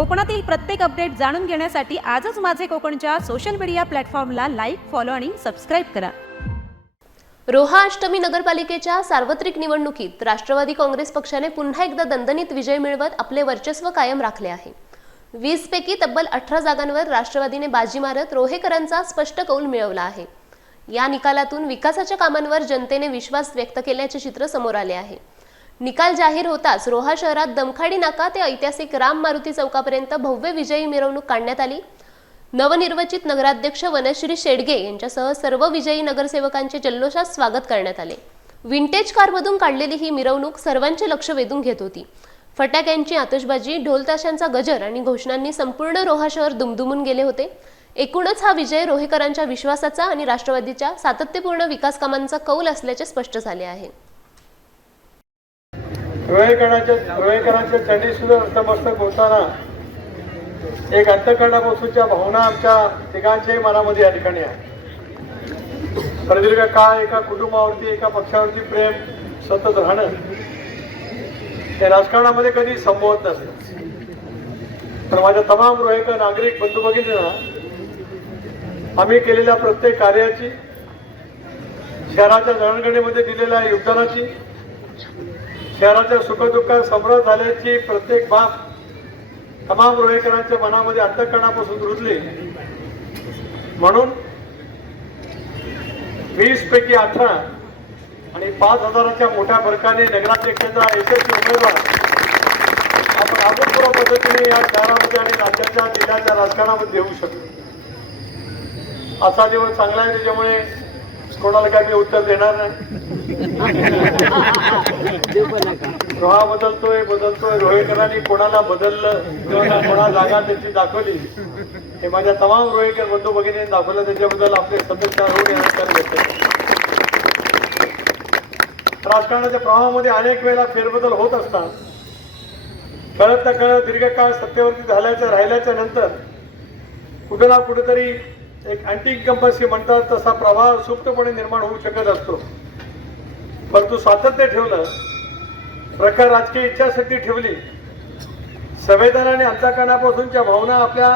कोकणातील प्रत्येक अपडेट जाणून घेण्यासाठी आजच माझे कोकणच्या सोशल मीडिया प्लॅटफॉर्मला लाईक, फॉलो आणि सबस्क्राईब करा। रोहा अष्टमी नगरपालिकेच्या सार्वत्रिक निवडणुकीत राष्ट्रवादी काँग्रेस पक्षाने पुन्हा एकदा दणदणीत विजय मिळवत आपले वर्चस्व कायम राखले आहे। 20 पैकी तब्बल 18 जागांवर राष्ट्रवादीने बाजी मारत रोहेकरांचा स्पष्ट कौल मिळवला आहे। या निकालातून विकासाच्या कामांवर जनतेने विश्वास व्यक्त केल्याचे चित्र समोर आले आहे। निकाल जाहीर होताच रोहा शहरात दमखाडी नाका ते ऐतिहासिक राम मारुती चौकापर्यंत भव्य विजयी मिरवणूक काढण्यात आली। नवनिर्वाचित नगराध्यक्ष वनश्री शेडगे यांच्यासह सर्व विजयी नगरसेवकांचे जल्लोषात स्वागत करण्यात आले। विंटेज कारमधून काढलेली ही मिरवणूक सर्वांचे लक्ष वेधून घेत होती। फटाक्यांची आतषबाजी, ढोलताशांचा गजर आणि घोषणांनी संपूर्ण रोहा शहर दुमदुमून गेले होते। एकूणच हा विजय रोहेकरांच्या विश्वासाचा आणि राष्ट्रवादीच्या सातत्यपूर्ण विकास कामांचा कौल असल्याचे स्पष्ट झाले आहे। रोहेकरांच्या चरणी सुद्धा नतमस्तक होताना एक अंतःकरणापासूनच्या भावना आमच्या तिघांच्याही मनामध्ये या ठिकाणी आहे। प्रदीर्घ काळ एका कुटुंबावरती, एका पक्षावरती प्रेम सतत राहणं हे राजकारणामध्ये कधी संभवत नसतं। पण माझ्या तमाम रोहेकर नागरिक बंधू भगिनींना आम्ही केलेल्या प्रत्येक कार्याची, शहराच्या जडणघडणीमध्ये दिलेल्या योगदानाची, शहराच्या सुखदुःखात समृद्ध झाल्याची प्रत्येक बाब तमाम रोहेकरांच्या मनामध्ये अंतःकरणापासून रुजली। म्हणून 20 पैकी 18 आणि 5,000च्या मोठ्या फरकाने नगराध्यक्षाचा यशस्वी उमेदवार आपण अभूतपूर्व पद्धतीने या शहरामध्ये आणि राज्याच्या जिल्ह्याच्या राजकारणामध्ये येऊ शकतो। असा दिवस चांगला आहे, त्याच्यामुळे कोणाला काय मी उत्तर देणार नाही। रोहा बदलतोय रोहेकरांनी कोणाला बदललं किंवा कोणा जागा त्याची दाखवली हे माझ्या तमाम रोहेकर बंधू भगिनींनी दाखवलं, त्याच्याबद्दल आपले सदस्य होऊन नमस्कार करतो। राजकारणाच्या प्रवाहामध्ये अनेक वेळेला फेरबदल होत असतात। कळत न कळत दीर्घकाळ सत्तेवरती राहिल्याच्या नंतर कुठे ना कुठेतरी एक अँटी इन्कम्बन्सी म्हणतात तसा प्रवाह सुप्तपणे निर्माण होऊ शकत असतो। परंतु सातत्य ठेवलं, प्रखर राजकीय इच्छाशक्ती ठेवली, संवेदना आणि अंतःकरणापासूनच्या भावना आपल्या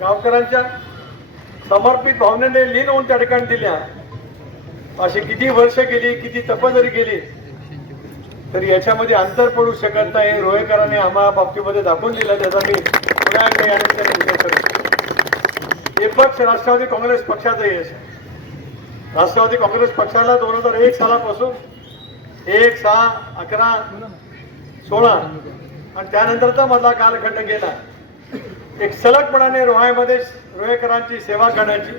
गावकऱ्यांच्या समर्पित भावनेने लीन होऊन त्या ठिकाणी दिल्या, अशी किती वर्ष गेली, किती तपजरी गेली तरी याच्यामध्ये अंतर पडू शकत नाही। रोहेकरांनी आम्हा बाबतीमध्ये दाखवून दिलं, त्याचा मी पुन्हा एकदा यानिमित्ताने करतो। हे पक्ष राष्ट्रवादी काँग्रेस पक्षाचं यश आहे। राष्ट्रवादी काँग्रेस पक्षाला 2001 सालापासून 1, 6, 11, 16 आणि त्यानंतरचा मधला कालखंड गेला। एक सलगपणाने रोहामध्ये रोहेकरांची सेवा करण्याची